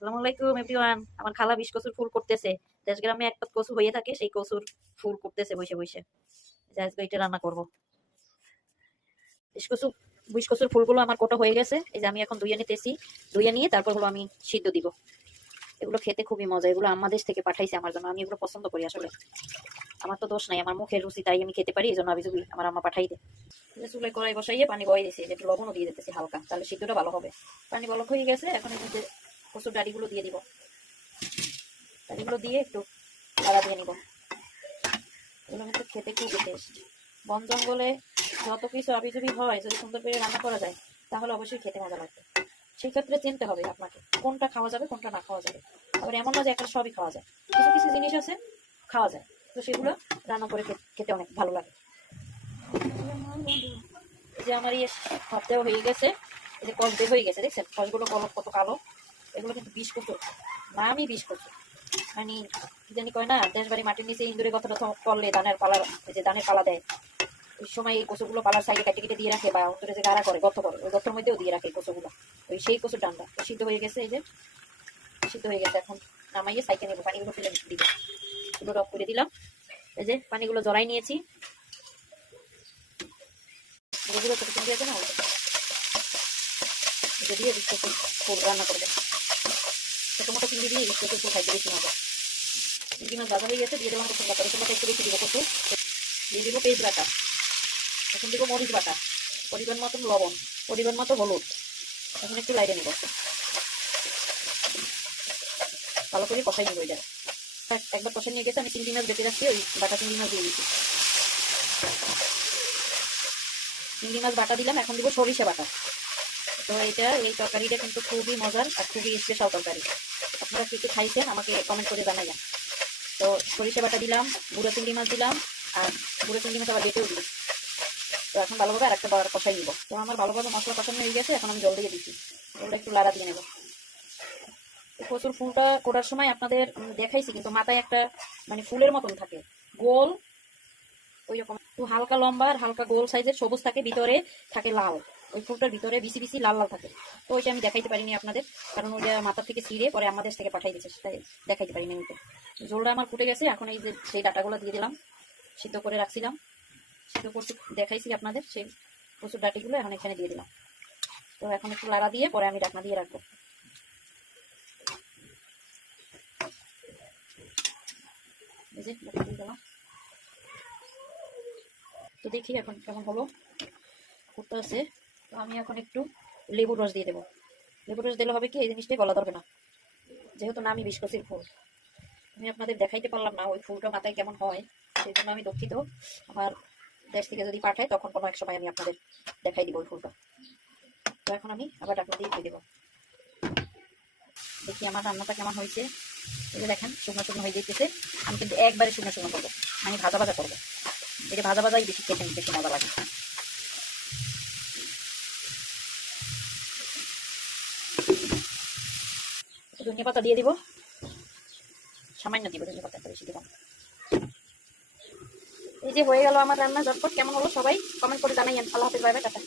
আসসালামু এভরিওয়ান আমার খালা বিশ কচুর ফুল করতেছে। দেশগ্রামে এক পাত কচু হয়ে থাকে, সেই কচুর ফুল করতেছে বসে বসে। আজকে এটা রান্না করব। বিশ কচু বিশ কচুর ফুলগুলো আমার কোটা হয়ে গেছে। এই যে আমি এখন ধুয়ে নিতেছি। ধুয়ে নিয়ে তারপর হলো আমি সিদ্ধ দিব। এগুলো খেতে খুবই মজা। এগুলো আমার দেশ থেকে পাঠাইছে আমার জন্য। আমি এগুলো পছন্দ করি আসলে। আমার তো দোষ নাই। আমার মুখের রুচি তাই আমি খেতে পারি, এই জন্য আমি যদি আমার আম্মা পাঠাই যে চুলে কড়াই বসাইয়ে পানি বয়ে দিয়েছি। একটু লবণও দিয়ে দিতেছি হালকা। তাহলে সিদ্ধটা ভালো হবে। পানি বলক হয়ে গেছে। এখন কচুর ডাড়িগুলো দিয়ে দিব। ডাড়িগুলো দিয়ে একটু লাড়া দিয়ে নিব। এগুলো কিন্তু খেতে খুব টেস্ট বন জঙ্গলে যত কিছু আবিজুবি হয়, যদি সুন্দর করে রান্না করা যায়, তাহলে অবশ্যই খেতে মজা লাগবে। সেই ক্ষেত্রে চিনতে হবে আপনাকে, কোনটা খাওয়া যাবে, কোনটা না খাওয়া যাবে। আবার এমন না যে একটা সবই খাওয়া যায়। কিছু কিছু জিনিস আছে, খাওয়া যায়। তো সেগুলো রান্না করে খেতে অনেক ভালো লাগে। যে আমার ইয়ে ভাবতেও হয়ে গেছে, এই যে কষ বের হয়ে গেছে, দেখছেন? কলম কত কালো। এগুলো কিন্তু বিষ কচু নামই বিষ কচু মানে কি জানি কয় না দেশ বাড়ি মাটির নিচে ইন্দুরে কথা টথা করলে ধানের পালার, এই যে ধানের পালা দেয়। ওই সময় এই কচুগুলো পালার সাইডে কেটে কেটে দিয়ে রাখে বা অন্তরে যে গাড়া করে গত করে, ওই গতর মধ্যেও দিয়ে রাখে কচুগুলো। ওই সেই কচুর ডান্ডা সিদ্ধ হয়ে গেছে এই যে। সিদ্ধ হয়ে গেছে, এখন নামাইয়ে সাইকে নেব, পানিগুলো ফেলে দিব। এগুলো রফ করে দিলাম। এই যে পানিগুলো জড়াই নিয়েছি। যেগুলো ছোট চিংড়ি আছে না? দিয়ে রান্না করবে দিয়ে বিস্কুট ফুল খাইতে বেশি মজা চিংড়ি মাছ ভাজা হয়ে গেছে, দিয়ে দিলাম রসুন বাটা রসুন বাটা একটু বেশি দিব কচু। দিয়ে দিব পেঁয়াজ বাটা, এখন দিব মরিচ বাটা, পরিমাণ মতন লবণ, পরিমাণ মতো হলুদ। এখন একটু লাইটে নেব। ভালো করে কষাই নেব এটা। এক- একবার কষাই নিয়ে গেছে, আমি চিংড়ি মাছ বেঁচে রাখছি, ওই বাটা চিংড়ি মাছ দিয়ে দিচ্ছি। চিংড়ি মাছ বাটা দিলাম, এখন দিব সরিষা বাটা। তো এটা এই তরকারিটা কিন্তু খুবই মজার আর খুবই স্পেশাল তরকারি। আপনারা কি কি খাইছেন, আমাকে কমেন্ট করে জানাইয়া। তো সরিষা বাটা দিলাম, গুঁড়ো চিংড়ি মাছ দিলাম, আর গুঁড়ো চিংড়ি মাছ আবার বেটেও দিই তো এখন ভালোভাবে আর একটা কষাই নিব। তো আমার ভালোভাবে মশলা কষানো হয়ে গেছে, এখন আমি জল দিয়ে দিচ্ছি। জলটা একটু লাড়া দিয়ে নেব। কচুর ফুলটা করার সময় আপনাদের দেখাইছি, কিন্তু মাথায় একটা মানে ফুলের মতন থাকে। গোল, ওই রকম। একটু হালকা লম্বা আর হালকা গোল সাইজের সবুজ থাকে, ভিতরে থাকে লাল। ওই ফুলটার ভিতরে বিসি বিসি লাল লাল থাকে। তো ওইটা আমি দেখাইতে পারিনি আপনাদের, কারণ ওইটা মাথার থেকে ছিঁড়ে পরে আমাদের থেকে পাঠাই দিচ্ছে সেটাই দেখাইতে পারিনি আমি তো। আমার ফুটে গেছে, এখন এই যে সেই ডাটাগুলো দিয়ে দিলাম, সিদ্ধ করে রাখছিলাম। সিদ্ধ করছি, দেখাইছি আপনাদের সেই প্রচুর ডাটিগুলো, এখন এখানে দিয়ে দিলাম। তো এখন একটু লাড়া দিয়ে পরে আমি ডাকনা দিয়ে রাখব। তো দেখি এখন কেমন হলো। ফুটতে আছে। তো আমি এখন একটু লেবুর রস দিয়ে দেবো। লেবুর রস দিলে হবে কি, এই জিনিসটাই গলা ধরবে না। যেহেতু নামই বিষ্কসির ফুল। আমি আপনাদের দেখাইতে পারলাম না ওই ফুলটা মাথায় কেমন হয়, সেই জন্য আমি দুঃখিত। আমার দেশ থেকে যদি পাঠায়, তখন কোনো এক সময় আমি আপনাদের দেখাই দিব ওই ফুলটা। তো এখন আমি আবার ডাকনা দিয়ে দিয়ে দেবো। দেখি আমার রান্নাটা কেমন হয়েছে। এই যে দেখেন, শুকনো শুকনো হয়ে যেতেছে আমি কিন্তু একবারে শুকনো শুকনো করব আমি ভাজা ভাজা করব। এটা ভাজা ভাজাই বেশি খেতে বেশি মজা লাগে। ধনিয়া পাতা দিয়ে দিব। সামান্য দিব ধনিয়া পাতা বেশি দিলাম এই যে হয়ে গেল আমার রান্না, ঝটপট কেমন হলো সবাই কমেন্ট করে জানাইয়েন। আল্লাহ হাফিজ, বাই বাই, টাটা।